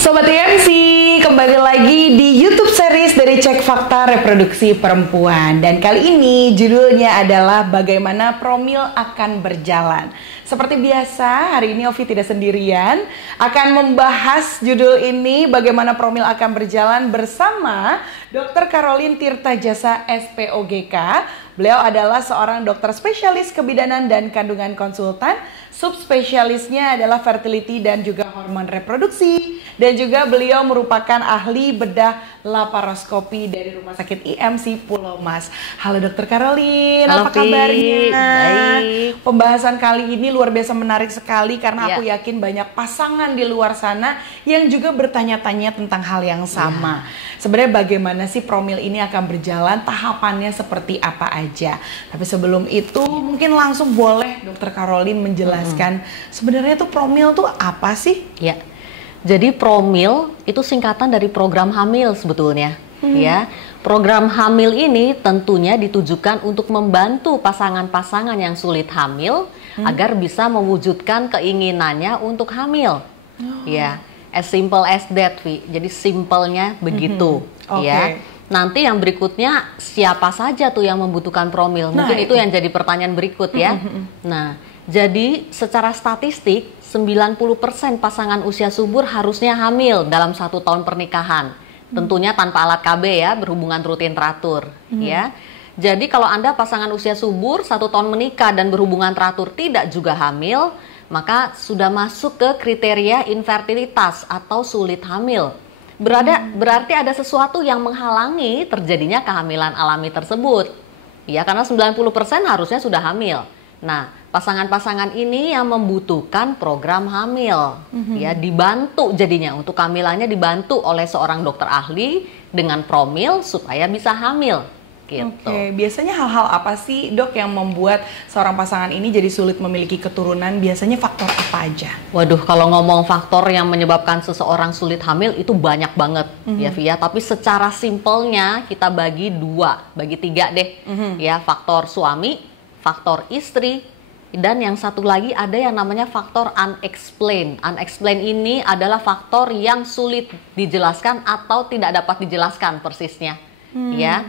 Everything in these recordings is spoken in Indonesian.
Sobat IMC, kembali lagi di YouTube series dari Cek Fakta Reproduksi Perempuan. Dan kali ini judulnya adalah Bagaimana Promil Akan Berjalan. Seperti biasa, hari ini Ovi tidak sendirian, akan membahas judul ini Bagaimana Promil Akan Berjalan bersama Dr. Caroline Tirtajasa SPOGK. Beliau adalah seorang dokter spesialis kebidanan dan kandungan konsultan. Subspesialisnya adalah fertility dan juga hormon reproduksi. Dan juga beliau merupakan ahli bedah laparoskopi dari Rumah Sakit IMC Pulau Mas. Halo Dr. Caroline, halo, apa kabarnya? Baik. Pembahasan kali ini luar biasa menarik sekali karena aku Ya. yakin banyak pasangan di luar sana yang juga bertanya-tanya tentang hal yang sama. Sebenarnya bagaimana sih promil ini akan berjalan, tahapannya seperti apa aja. Tapi sebelum itu mungkin langsung boleh Dr. Caroline menjelaskan sebenarnya tuh promil tuh apa sih? Ya, jadi promil itu singkatan dari program hamil sebetulnya. Ya, program hamil ini tentunya ditujukan untuk membantu pasangan-pasangan yang sulit hamil agar bisa mewujudkan keinginannya untuk hamil. Ya, as simple as that, Vi. Jadi simpelnya begitu. Ya. Nanti yang berikutnya siapa saja tuh yang membutuhkan promil? Mungkin itu yang jadi pertanyaan berikut ya. Nah, jadi secara statistik 90% pasangan usia subur harusnya hamil dalam 1 tahun pernikahan. Tentunya tanpa alat KB ya, berhubungan rutin teratur ya. Jadi kalau Anda pasangan usia subur 1 tahun menikah dan berhubungan teratur tidak juga hamil, maka sudah masuk ke kriteria infertilitas atau sulit hamil. Berarti ada sesuatu yang menghalangi terjadinya kehamilan alami tersebut. Ya, karena 90% harusnya sudah hamil. Nah, pasangan-pasangan ini yang membutuhkan program hamil, ya dibantu jadinya untuk kehamilannya dibantu oleh seorang dokter ahli dengan promil supaya bisa hamil. Gitu. Oke, biasanya hal-hal apa sih dok yang membuat seorang pasangan ini jadi sulit memiliki keturunan? Biasanya faktor apa aja? Waduh, kalau ngomong faktor yang menyebabkan seseorang sulit hamil itu banyak banget ya Via. Tapi secara simpelnya kita bagi 3 deh. Ya, faktor suami, faktor istri, dan yang satu lagi ada yang namanya faktor unexplained. Unexplained ini adalah faktor yang sulit dijelaskan atau tidak dapat dijelaskan persisnya. Ya.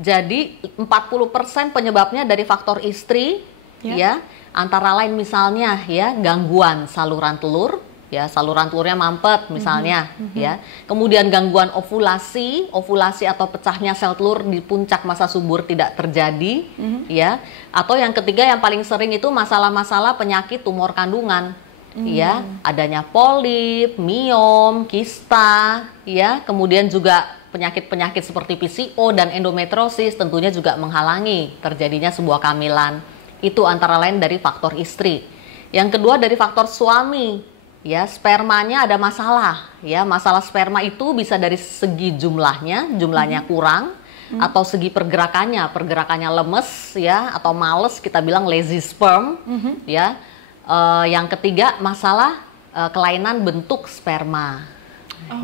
Jadi 40% penyebabnya dari faktor istri, ya, antara lain misalnya ya gangguan saluran telur, ya saluran telurnya mampet misalnya, ya. Kemudian gangguan ovulasi atau pecahnya sel telur di puncak masa subur tidak terjadi, ya. Atau yang ketiga yang paling sering itu masalah-masalah penyakit tumor kandungan. Ya, adanya polip, miom, kista, ya, kemudian juga penyakit-penyakit seperti PCO dan endometriosis tentunya juga menghalangi terjadinya sebuah kehamilan. Itu antara lain dari faktor istri. Yang kedua dari faktor suami, ya, spermanya ada masalah, ya, masalah sperma itu bisa dari segi jumlahnya kurang, atau segi pergerakannya lemes, ya, atau males, kita bilang lazy sperm, ya. Yang ketiga masalah kelainan bentuk sperma.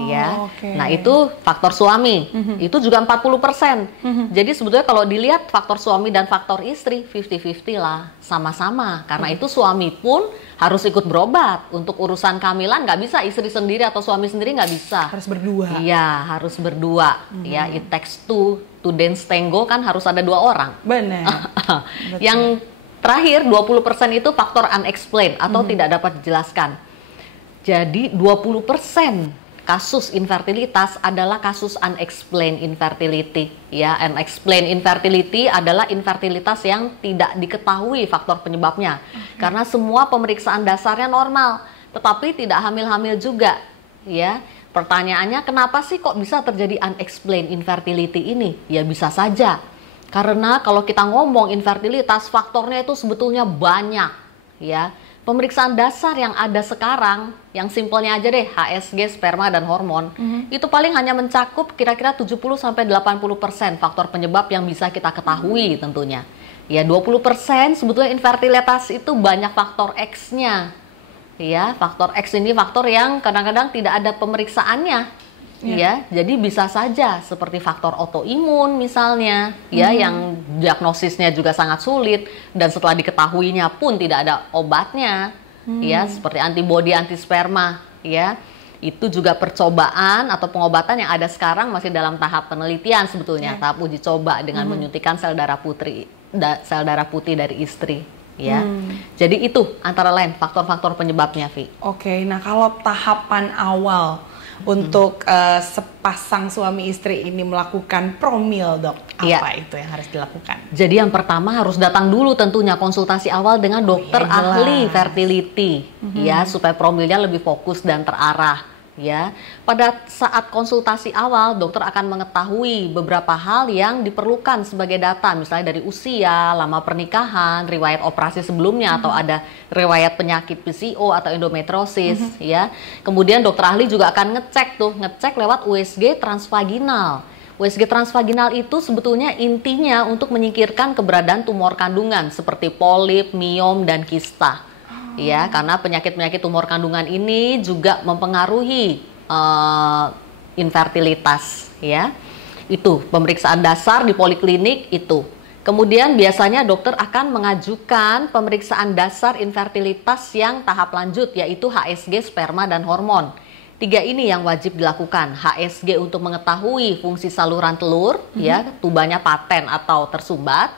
Ya, nah itu faktor suami, itu juga 40%. Jadi sebetulnya kalau dilihat faktor suami dan faktor istri 50-50 lah, sama-sama. Karena itu suami pun harus ikut berobat untuk urusan kehamilan, nggak bisa istri sendiri atau suami sendiri nggak bisa. Harus berdua. Iya, harus berdua. Ya, it takes two to dance tango, kan harus ada 2 orang. Benar. Yang terakhir 20% itu faktor unexplained atau tidak dapat dijelaskan. Jadi 20% kasus infertilitas adalah kasus unexplained infertility. Ya, unexplained infertility adalah infertilitas yang tidak diketahui faktor penyebabnya. Karena semua pemeriksaan dasarnya normal, tetapi tidak hamil-hamil juga. Ya, pertanyaannya kenapa sih kok bisa terjadi unexplained infertility ini? Ya bisa saja. Karena kalau kita ngomong infertilitas, faktornya itu sebetulnya banyak. Ya. Pemeriksaan dasar yang ada sekarang, yang simpelnya aja deh, HSG, sperma, dan hormon, itu paling hanya mencakup kira-kira 70-80% faktor penyebab yang bisa kita ketahui tentunya. Ya, 20% sebetulnya infertilitas itu banyak faktor X-nya. Ya, faktor X ini faktor yang kadang-kadang tidak ada pemeriksaannya. Ya, jadi bisa saja seperti faktor autoimun misalnya, ya, yang diagnosisnya juga sangat sulit dan setelah diketahuinya pun tidak ada obatnya, ya, seperti antibodi anti sperma, ya. Itu juga percobaan atau pengobatan yang ada sekarang masih dalam tahap penelitian sebetulnya, tahap uji coba dengan menyuntikkan sel darah putih dari istri. Ya, jadi itu antara lain faktor-faktor penyebabnya, Vi. Oke, nah kalau tahapan awal untuk sepasang suami istri ini melakukan promil, Dok, apa itu yang harus dilakukan? Jadi yang pertama harus datang dulu tentunya konsultasi awal dengan dokter ahli fertility, ya, supaya promilnya lebih fokus dan terarah. Ya, pada saat konsultasi awal dokter akan mengetahui beberapa hal yang diperlukan sebagai data, misalnya dari usia, lama pernikahan, riwayat operasi sebelumnya atau ada riwayat penyakit PCO atau endometriosis, ya. Kemudian dokter ahli juga akan ngecek lewat USG transvaginal. USG transvaginal itu sebetulnya intinya untuk menyingkirkan keberadaan tumor kandungan seperti polip, miom, dan kista. Ya, karena penyakit-penyakit tumor kandungan ini juga mempengaruhi infertilitas, ya. Itu pemeriksaan dasar di poliklinik itu. Kemudian biasanya dokter akan mengajukan pemeriksaan dasar infertilitas yang tahap lanjut, yaitu HSG, sperma, dan hormon. 3 ini yang wajib dilakukan. HSG untuk mengetahui fungsi saluran telur, ya, tubanya paten atau tersumbat.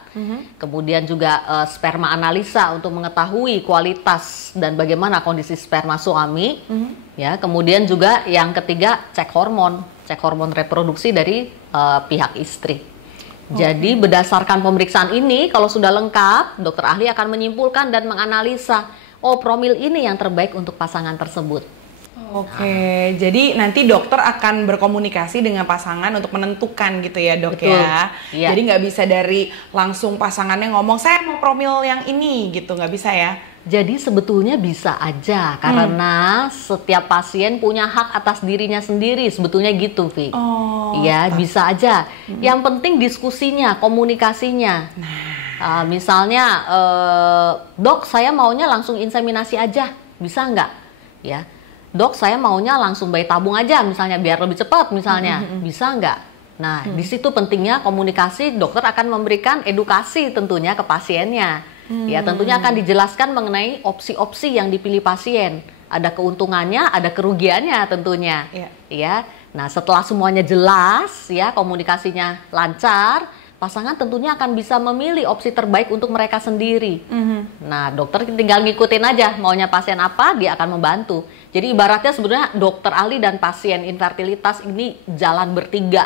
Kemudian juga sperma analisa untuk mengetahui kualitas dan bagaimana kondisi sperma suami. Ya, kemudian juga yang ketiga cek hormon reproduksi dari pihak istri. Jadi berdasarkan pemeriksaan ini, kalau sudah lengkap, dokter ahli akan menyimpulkan dan menganalisa, oh promil ini yang terbaik untuk pasangan tersebut. Oke, jadi nanti dokter akan berkomunikasi dengan pasangan untuk menentukan gitu ya, Dok. Betul. Ya. Iya. Jadi nggak bisa dari langsung pasangannya ngomong saya mau promil yang ini gitu, nggak bisa ya? Jadi sebetulnya bisa aja karena setiap pasien punya hak atas dirinya sendiri, sebetulnya gitu, Vi. Oh, ya bisa aja. Yang penting diskusinya, komunikasinya. Misalnya, dok saya maunya langsung inseminasi aja, bisa nggak? Ya. Dok, saya maunya langsung bayi tabung aja misalnya biar lebih cepat misalnya. Bisa nggak? Nah, di situ pentingnya komunikasi, dokter akan memberikan edukasi tentunya ke pasiennya. Ya, tentunya akan dijelaskan mengenai opsi-opsi yang dipilih pasien. Ada keuntungannya, ada kerugiannya tentunya. Ya. Nah, setelah semuanya jelas, ya, komunikasinya lancar, pasangan tentunya akan bisa memilih opsi terbaik untuk mereka sendiri. Nah, dokter tinggal ngikutin aja maunya pasien apa, dia akan membantu. Jadi ibaratnya sebenarnya dokter ahli dan pasien infertilitas ini jalan bertiga.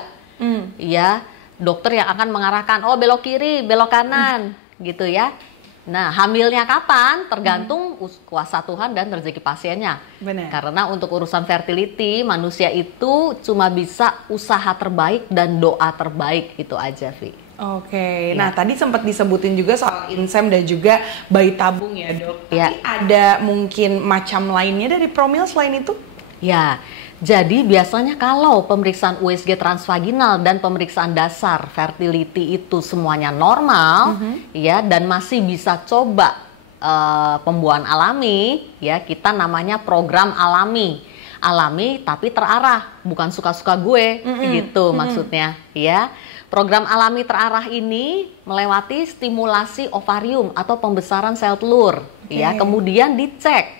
Ya, dokter yang akan mengarahkan, oh belok kiri, belok kanan, gitu ya. Nah, hamilnya kapan? Tergantung kuasa Tuhan dan rezeki pasiennya. Benar. Karena untuk urusan fertility, manusia itu cuma bisa usaha terbaik dan doa terbaik, itu aja, Vi. Oke, nah tadi sempat disebutin juga soal insem dan juga bayi tabung ya, Dok. Tapi ada mungkin macam lainnya dari promil selain itu? Ya, jadi biasanya kalau pemeriksaan USG transvaginal dan pemeriksaan dasar fertility itu semuanya normal, ya, dan masih bisa coba pembuahan alami, ya, kita namanya program alami tapi terarah, bukan suka-suka gue, gitu maksudnya, ya. Program alami terarah ini melewati stimulasi ovarium atau pembesaran sel telur, ya, kemudian dicek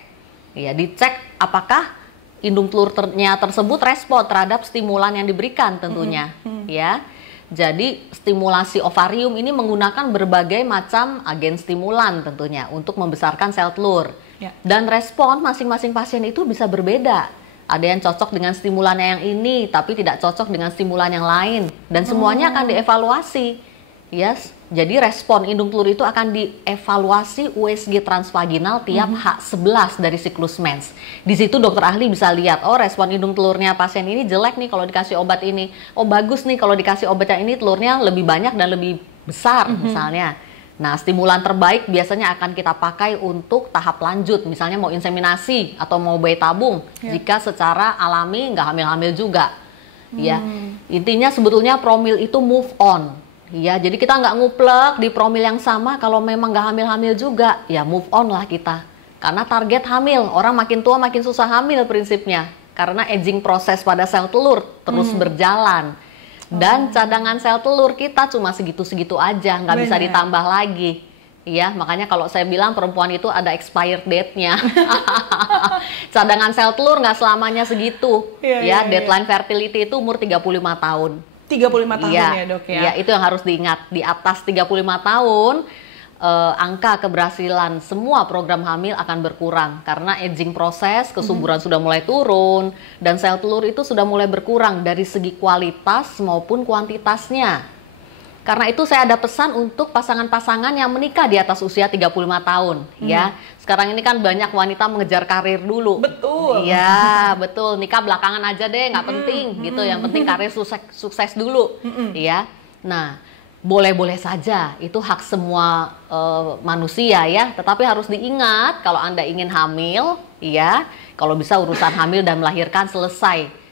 apakah indung telurnya tersebut respon terhadap stimulan yang diberikan tentunya, ya. Jadi stimulasi ovarium ini menggunakan berbagai macam agen stimulan tentunya untuk membesarkan sel telur, dan respon masing-masing pasien itu bisa berbeda. Ada yang cocok dengan stimulan yang ini, tapi tidak cocok dengan stimulan yang lain. Dan semuanya akan dievaluasi. Yes. Jadi respon indung telur itu akan dievaluasi USG transvaginal tiap H11 dari siklus mens. Di situ dokter ahli bisa lihat, oh respon indung telurnya pasien ini jelek nih kalau dikasih obat ini. Oh bagus nih kalau dikasih obat yang ini telurnya lebih banyak dan lebih besar misalnya. Nah, stimulan terbaik biasanya akan kita pakai untuk tahap lanjut, misalnya mau inseminasi atau mau bayi tabung, jika secara alami nggak hamil-hamil juga. Ya, intinya sebetulnya promil itu move on. Ya, jadi kita nggak nguplek di promil yang sama kalau memang nggak hamil-hamil juga, ya move on lah kita. Karena target hamil, orang makin tua makin susah hamil prinsipnya, karena aging proses pada sel telur terus berjalan. Dan cadangan sel telur kita cuma segitu-segitu aja, nggak bisa ditambah lagi. Ya, makanya kalau saya bilang perempuan itu ada expired date-nya. Cadangan sel telur nggak selamanya segitu. Deadline fertility itu umur 35 tahun. 35 tahun ya dok ya? Iya, itu yang harus diingat. Di atas 35 tahun, angka keberhasilan semua program hamil akan berkurang. Karena aging proses, kesuburan sudah mulai turun, dan sel telur itu sudah mulai berkurang dari segi kualitas maupun kuantitasnya. Karena itu saya ada pesan untuk pasangan-pasangan yang menikah di atas usia 35 tahun ya. Sekarang ini kan banyak wanita mengejar karir dulu. Betul. Iya, betul. Nikah belakangan aja deh, nggak penting gitu. Yang penting karir sukses dulu. Ya. Nah, boleh-boleh saja, itu hak semua manusia ya. Tetapi harus diingat kalau Anda ingin hamil, ya, kalau bisa urusan hamil dan melahirkan selesai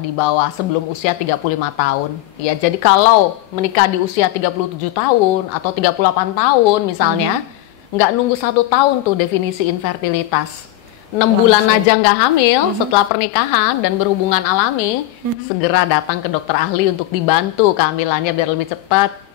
di bawah sebelum usia 35 tahun. Ya, jadi kalau menikah di usia 37 tahun atau 38 tahun misalnya, nggak nunggu 1 tahun tuh definisi infertilitas. 6 bulan aja nggak hamil setelah pernikahan dan berhubungan alami, segera datang ke dokter ahli untuk dibantu kehamilannya biar lebih cepat.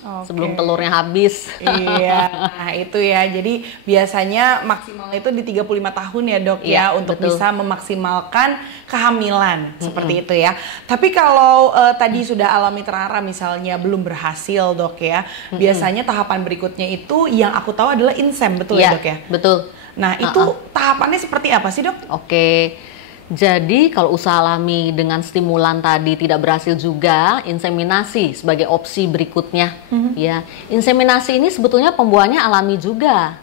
Sebelum telurnya habis. Iya, nah itu ya. Jadi biasanya maksimalnya itu di 35 tahun ya dok ya, untuk betul. bisa memaksimalkan kehamilan seperti itu ya. Tapi kalau tadi sudah alami terara misalnya belum berhasil dok ya, biasanya tahapan berikutnya itu yang aku tahu adalah insem, betul ya dok ya? Betul. Nah itu tahapannya seperti apa sih dok? Jadi kalau usaha alami dengan stimulan tadi tidak berhasil juga, inseminasi sebagai opsi berikutnya. Ya, inseminasi ini sebetulnya pembuahannya alami juga.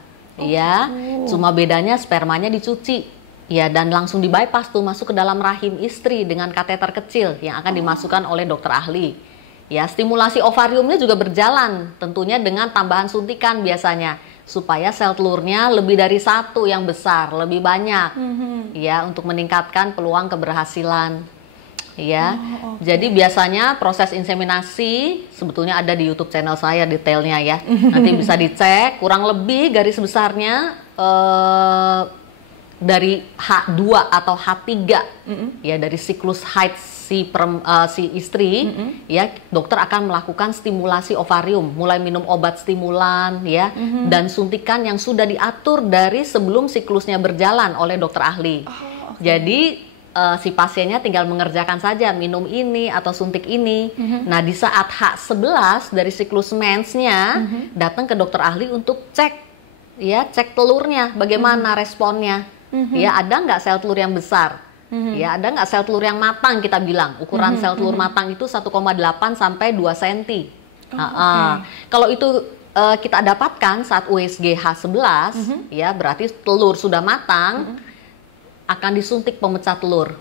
Cuma bedanya spermanya dicuci. Ya, dan langsung di bypass tuh masuk ke dalam rahim istri dengan kateter kecil yang akan dimasukkan oleh dokter ahli. Ya, stimulasi ovariumnya juga berjalan, tentunya dengan tambahan suntikan biasanya, supaya sel telurnya lebih dari 1 yang besar, lebih banyak, ya, untuk meningkatkan peluang keberhasilan, ya. Jadi biasanya proses inseminasi sebetulnya ada di YouTube channel saya detailnya ya. Nanti bisa dicek, kurang lebih garis besarnya dari H2 atau H3, ya, dari siklus haid si istri, ya, dokter akan melakukan stimulasi ovarium, mulai minum obat stimulan, ya, dan suntikan yang sudah diatur dari sebelum siklusnya berjalan oleh dokter ahli. Jadi si pasiennya tinggal mengerjakan saja minum ini atau suntik ini. Nah, di saat H11 dari siklus mensnya, datang ke dokter ahli untuk cek, ya, cek telurnya, bagaimana responnya, ya, ada nggak sel telur yang besar. Ya, ada nggak sel telur yang matang, kita bilang ukuran sel telur matang itu 1,8 sampai 2 cm. Kalau itu kita dapatkan saat USG H11, ya, berarti telur sudah matang, akan disuntik pemecah telur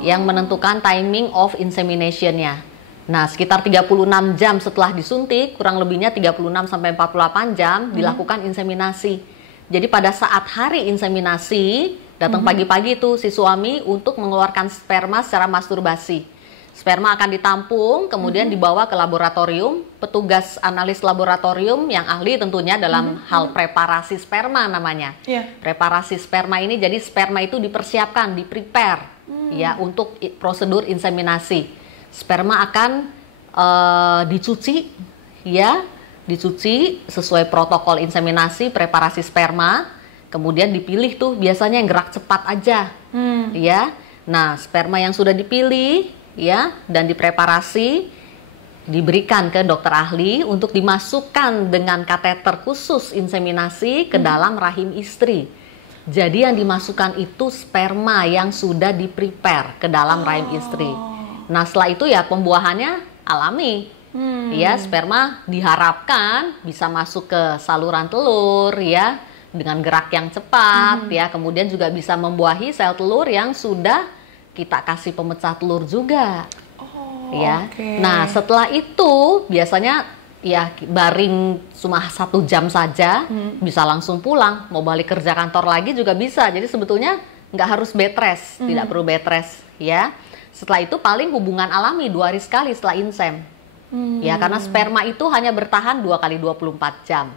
yang menentukan timing of insemination-nya. Nah, sekitar 36 jam setelah disuntik, kurang lebihnya 36 sampai 48 jam dilakukan inseminasi. Jadi pada saat hari inseminasi, datang pagi-pagi tuh si suami untuk mengeluarkan sperma secara masturbasi. Sperma akan ditampung, kemudian dibawa ke laboratorium. Petugas analis laboratorium yang ahli tentunya dalam hal preparasi sperma namanya. Preparasi sperma ini, jadi sperma itu dipersiapkan, di-prepare, ya, untuk prosedur inseminasi. Sperma akan dicuci, ya, dicuci sesuai protokol inseminasi, preparasi sperma. Kemudian dipilih tuh biasanya yang gerak cepat aja, ya. Nah, sperma yang sudah dipilih, ya, dan dipreparasi, diberikan ke dokter ahli untuk dimasukkan dengan kateter khusus inseminasi ke dalam rahim istri. Jadi yang dimasukkan itu sperma yang sudah di-prepare ke dalam rahim istri. Nah, setelah itu ya pembuahannya alami. Ya, sperma diharapkan bisa masuk ke saluran telur, ya, dengan gerak yang cepat, ya, kemudian juga bisa membuahi sel telur yang sudah kita kasih pemecah telur juga, ya. Nah, setelah itu biasanya ya baring cuma 1 jam saja, bisa langsung pulang, mau balik kerja kantor lagi juga bisa. Jadi sebetulnya nggak harus bed rest, tidak perlu bed rest, ya. Setelah itu paling hubungan alami 2 hari sekali setelah insem, ya, karena sperma itu hanya bertahan 2 kali 24 jam.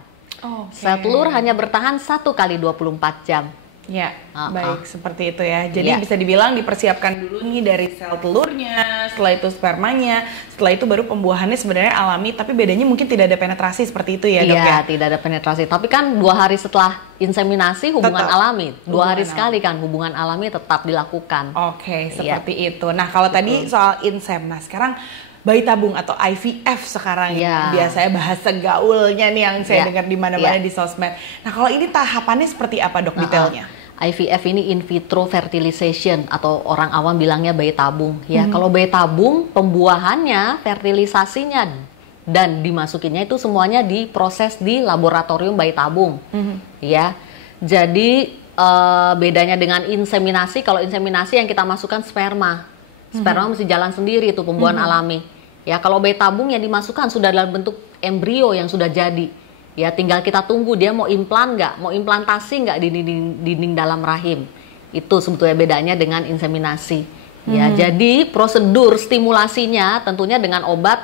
Sel telur hanya bertahan 1 kali 24 jam. Ya, baik seperti itu ya. Jadi Ya. bisa dibilang dipersiapkan dulu nih dari sel telurnya, setelah itu spermanya, setelah itu baru pembuahannya sebenarnya alami, tapi bedanya mungkin tidak ada penetrasi seperti itu ya, Dok ya? Iya, tidak ada penetrasi. Tapi kan 2 hari setelah inseminasi hubungan Tetap. alami, 2 hari Hubungan sekali kan hubungan alami tetap dilakukan. Oke, Iya. seperti itu. Nah, kalau tadi soal insem, nah sekarang bayi tabung atau IVF sekarang Ya. biasanya bahasa gaulnya nih yang saya Ya. dengar di mana-mana Ya. di sosmed. Nah, kalau ini tahapannya seperti apa, Dok, detailnya? IVF ini in vitro fertilization atau orang awam bilangnya bayi tabung ya. Kalau bayi tabung pembuahannya, fertilisasinya dan dimasukinnya itu semuanya diproses di laboratorium bayi tabung. Ya. Jadi bedanya dengan inseminasi, kalau inseminasi yang kita masukkan sperma. Sperma mesti jalan sendiri itu pembuahan alami. Ya, kalau bayi tabung yang dimasukkan sudah dalam bentuk embrio yang sudah jadi. Ya, tinggal kita tunggu dia mau implan nggak, mau implantasi nggak di dinding dalam rahim. Itu sebetulnya bedanya dengan inseminasi. Ya, jadi prosedur stimulasinya tentunya dengan obat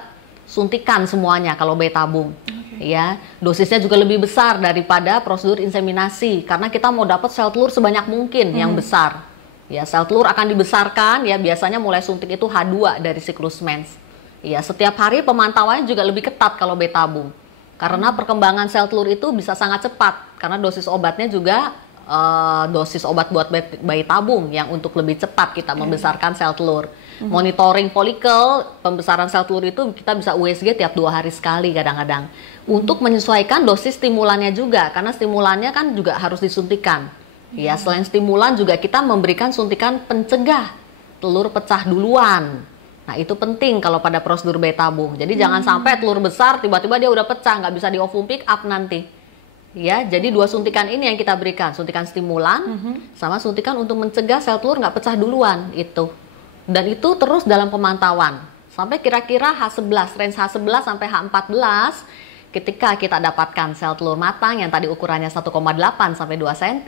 suntikan semuanya kalau bayi tabung. Ya, dosisnya juga lebih besar daripada prosedur inseminasi karena kita mau dapat sel telur sebanyak mungkin yang besar. Ya, sel telur akan dibesarkan ya biasanya mulai suntik itu H2 dari siklus mens. Ya, setiap hari pemantauannya juga lebih ketat kalau bayi tabung. Karena perkembangan sel telur itu bisa sangat cepat karena dosis obatnya juga dosis obat buat bayi tabung yang untuk lebih cepat kita membesarkan sel telur. Monitoring folikel pembesaran sel telur itu kita bisa USG tiap 2 hari sekali kadang-kadang. Untuk menyesuaikan dosis stimulannya juga karena stimulannya kan juga harus disuntikan. Ya, selain stimulan juga kita memberikan suntikan pencegah telur pecah duluan. Nah, itu penting kalau pada prosedur bayi tabung. Jadi jangan sampai telur besar tiba-tiba dia udah pecah, nggak bisa di ovum pick up nanti. Ya, jadi 2 suntikan ini yang kita berikan, suntikan stimulan sama suntikan untuk mencegah sel telur nggak pecah duluan itu. Dan itu terus dalam pemantauan sampai kira-kira H11, range H11 sampai H14. Ketika kita dapatkan sel telur matang yang tadi ukurannya 1,8 sampai 2 cm,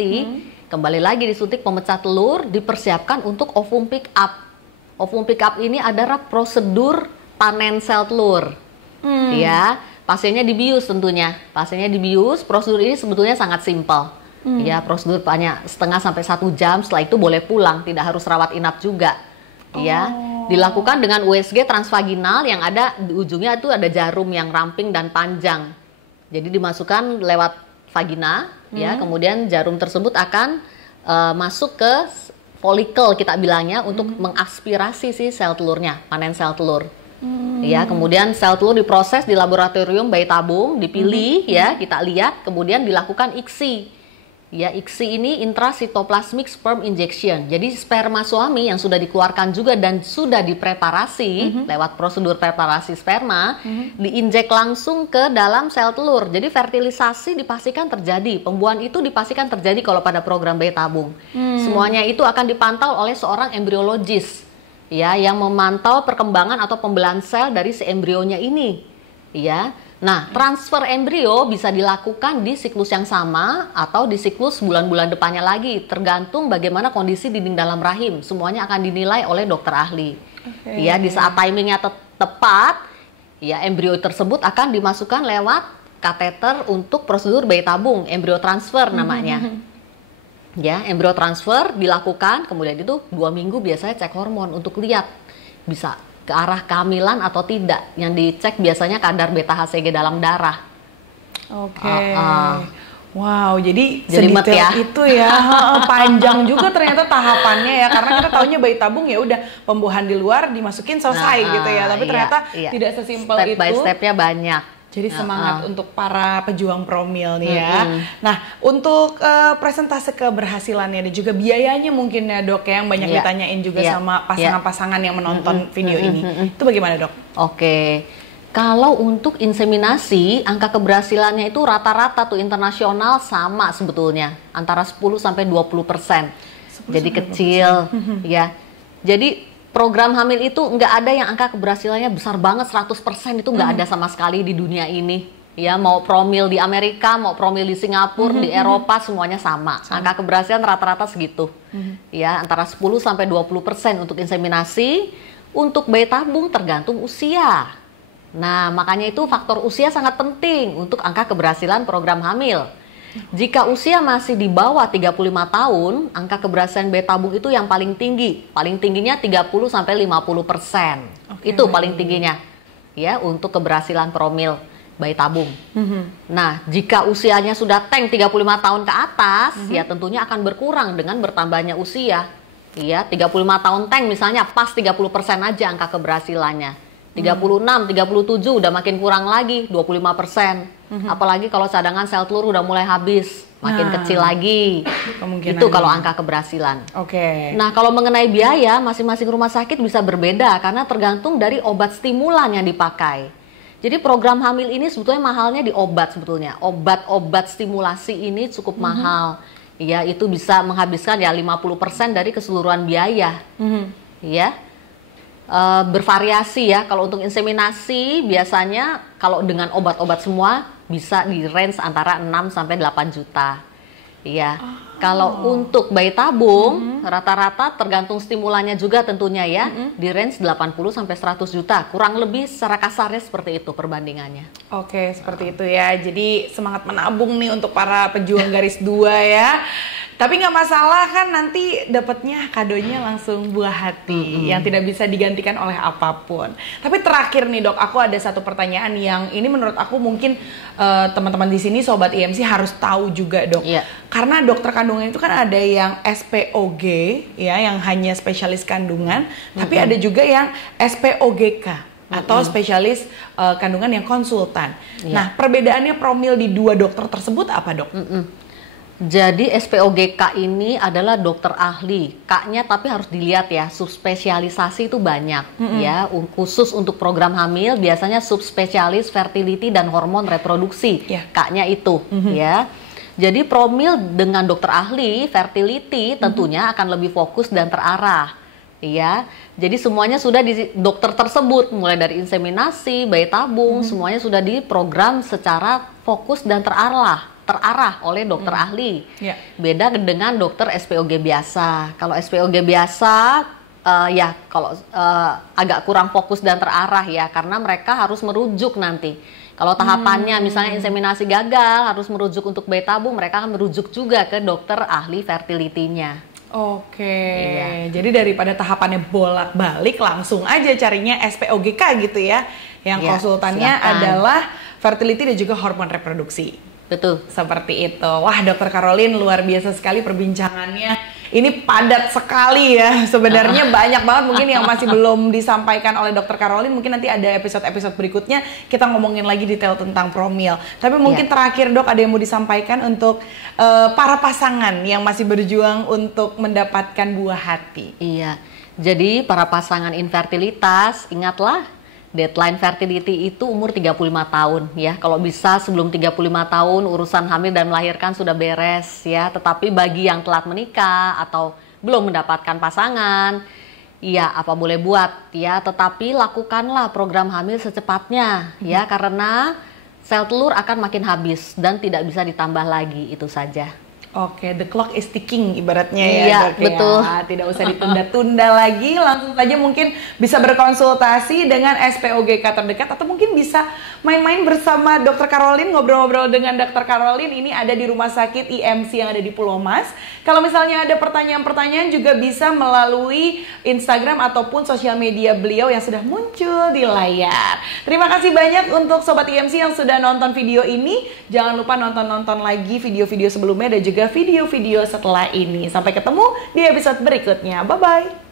kembali lagi disuntik pemecah telur, dipersiapkan untuk ovum pick up. Ovum pick up ini adalah prosedur panen sel telur. Ya, pasiennya dibius tentunya. Pasiennya dibius, prosedur ini sebetulnya sangat simpel. Ya, prosedur hanya setengah sampai 1 jam, setelah itu boleh pulang, tidak harus rawat inap juga. Ya, dilakukan dengan USG transvaginal yang ada di ujungnya itu ada jarum yang ramping dan panjang. Jadi dimasukkan lewat vagina, ya, kemudian jarum tersebut akan masuk ke folikel kita bilangnya untuk mengaspirasi si sel telurnya, panen sel telur. Ya, kemudian sel telur diproses di laboratorium bayi tabung, dipilih ya, kita lihat, kemudian dilakukan ICSI. Ya, ICSI ini intracytoplasmic sperm injection. Jadi sperma suami yang sudah dikeluarkan juga dan sudah dipreparasi lewat prosedur preparasi sperma, diinjek langsung ke dalam sel telur. Jadi fertilisasi dipastikan terjadi, pembuahan itu dipastikan terjadi kalau pada program bayi tabung. Semuanya itu akan dipantau oleh seorang embriologis, ya, yang memantau perkembangan atau pembelahan sel dari si embrionya ini, ya. Nah, transfer embrio bisa dilakukan di siklus yang sama atau di siklus bulan-bulan depannya lagi, tergantung bagaimana kondisi dinding dalam rahim. Semuanya akan dinilai oleh dokter ahli. Ya, di saat timingnya tepat, ya, embrio tersebut akan dimasukkan lewat kateter untuk prosedur bayi tabung, embrio transfer namanya. Ya, embrio transfer dilakukan, kemudian itu 2 minggu biasanya cek hormon untuk lihat bisa ke arah kehamilan atau tidak. Yang dicek biasanya kadar beta HCG dalam darah. Oke. Wow, jadi Jelimet sedetail ya. itu ya. Panjang juga ternyata tahapannya ya, karena kita taunya bayi tabung ya udah pembuahan di luar dimasukin selesai gitu ya. Tapi ternyata tidak sesimpel step itu. by stepnya banyak. Jadi semangat untuk para pejuang promil nih ya. Nah, untuk presentase keberhasilannya dan juga biayanya mungkin ya, Dok, yang banyak ditanyain juga sama pasangan-pasangan yang menonton video ini. Itu bagaimana, Dok? Oke. Kalau untuk inseminasi, angka keberhasilannya itu rata-rata tuh internasional sama sebetulnya, antara 10 sampai 20%. Jadi kecil, ya. Jadi program hamil itu nggak ada yang angka keberhasilannya besar banget 100%, itu nggak ada sama sekali di dunia ini. Ya, mau promil di Amerika, mau promil di Singapura, di Eropa, semuanya sama. Angka keberhasilan rata-rata segitu. Ya, antara 10 sampai 20% untuk inseminasi. Untuk bayi tabung tergantung usia. Nah, makanya itu faktor usia sangat penting untuk angka keberhasilan program hamil. Jika usia masih di bawah 35 tahun, angka keberhasilan bayi tabung itu yang paling tinggi. Paling tingginya 30-50%. Itu paling tingginya ya untuk keberhasilan promil bayi tabung. Nah, jika usianya sudah tank 35 tahun ke atas, ya tentunya akan berkurang dengan bertambahnya usia. Iya, 35 tahun tank misalnya pas 30% aja angka keberhasilannya. 36, 37 udah makin kurang lagi, 25%. Apalagi kalau cadangan sel telur udah mulai habis, makin kecil lagi. Itu kalau angka keberhasilan. Nah, kalau mengenai biaya, masing-masing rumah sakit bisa berbeda karena tergantung dari obat stimulan yang dipakai. Jadi program hamil ini sebetulnya mahalnya di obat sebetulnya. Obat-obat stimulasi ini cukup mahal. Ya, itu bisa menghabiskan ya 50% dari keseluruhan biaya. Ya. Bervariasi ya. Kalau untuk inseminasi biasanya kalau dengan obat-obat semua bisa di range antara 6 sampai 8 juta. Ya. Kalau untuk bayi tabung rata-rata tergantung stimulannya juga tentunya ya, di range 80 sampai 100 juta. Kurang lebih secara kasarnya seperti itu perbandingannya. Oke, seperti itu ya. Jadi semangat menabung nih untuk para pejuang garis 2 ya. Tapi nggak masalah kan, nanti dapatnya kadonya langsung buah hati yang tidak bisa digantikan oleh apapun. Tapi terakhir nih dok, aku ada satu pertanyaan yang ini menurut aku mungkin teman-teman di sini sobat IMC harus tahu juga dok. Karena dokter kandungan itu kan ada yang SPOG ya, yang hanya spesialis kandungan, tapi ada juga yang SPOGK atau spesialis kandungan yang konsultan. Nah, perbedaannya promil di dua dokter tersebut apa dok? Jadi SPOGK ini adalah dokter ahli, K-nya tapi harus dilihat ya, subspesialisasi itu banyak ya, khusus untuk program hamil biasanya subspesialis fertility dan hormon reproduksi, K-nya itu ya. Jadi promil dengan dokter ahli fertility tentunya akan lebih fokus dan terarah ya. Jadi semuanya sudah di dokter tersebut, mulai dari inseminasi, bayi tabung, semuanya sudah diprogram secara fokus dan terarah oleh dokter ahli. Beda dengan dokter SPOG biasa. Kalau SPOG biasa ya kalau agak kurang fokus dan terarah ya, karena mereka harus merujuk nanti. Kalau tahapannya misalnya inseminasi gagal, harus merujuk untuk bayi tabung, mereka akan merujuk juga ke dokter ahli fertility-nya. Jadi daripada tahapannya bolak-balik, langsung aja carinya SPOGK gitu ya. Yang konsultannya adalah fertility dan juga hormon reproduksi. Betul. Seperti itu. Wah, Dokter Caroline luar biasa sekali perbincangannya. Ini padat sekali ya. Sebenarnya banyak banget mungkin yang masih belum disampaikan oleh Dokter Caroline. Mungkin nanti ada episode-episode berikutnya kita ngomongin lagi detail tentang promil. Tapi mungkin terakhir dok, ada yang mau disampaikan untuk para pasangan yang masih berjuang untuk mendapatkan buah hati. Iya. Jadi para pasangan infertilitas, ingatlah deadline fertility itu umur 35 tahun ya. Kalau bisa sebelum 35 tahun urusan hamil dan melahirkan sudah beres ya. Tetapi bagi yang telat menikah atau belum mendapatkan pasangan, ya apa boleh buat ya. Tetapi lakukanlah program hamil secepatnya ya, karena sel telur akan makin habis dan tidak bisa ditambah lagi, itu saja. Oke, the clock is ticking ibaratnya ya dok, betul. Ya. Tidak usah ditunda-tunda lagi, langsung saja mungkin bisa berkonsultasi dengan SPOGK terdekat, atau mungkin bisa main-main bersama Dokter Caroline, ngobrol-ngobrol dengan Dokter Caroline. Ini ada di Rumah Sakit IMC yang ada di Pulau Mas. Kalau misalnya ada pertanyaan-pertanyaan juga bisa melalui Instagram ataupun sosial media beliau yang sudah muncul di layar. Terima kasih banyak untuk Sobat IMC yang sudah nonton video ini. Jangan lupa nonton-nonton lagi video-video sebelumnya dan juga video-video setelah ini. Sampai ketemu di episode berikutnya. Bye-bye.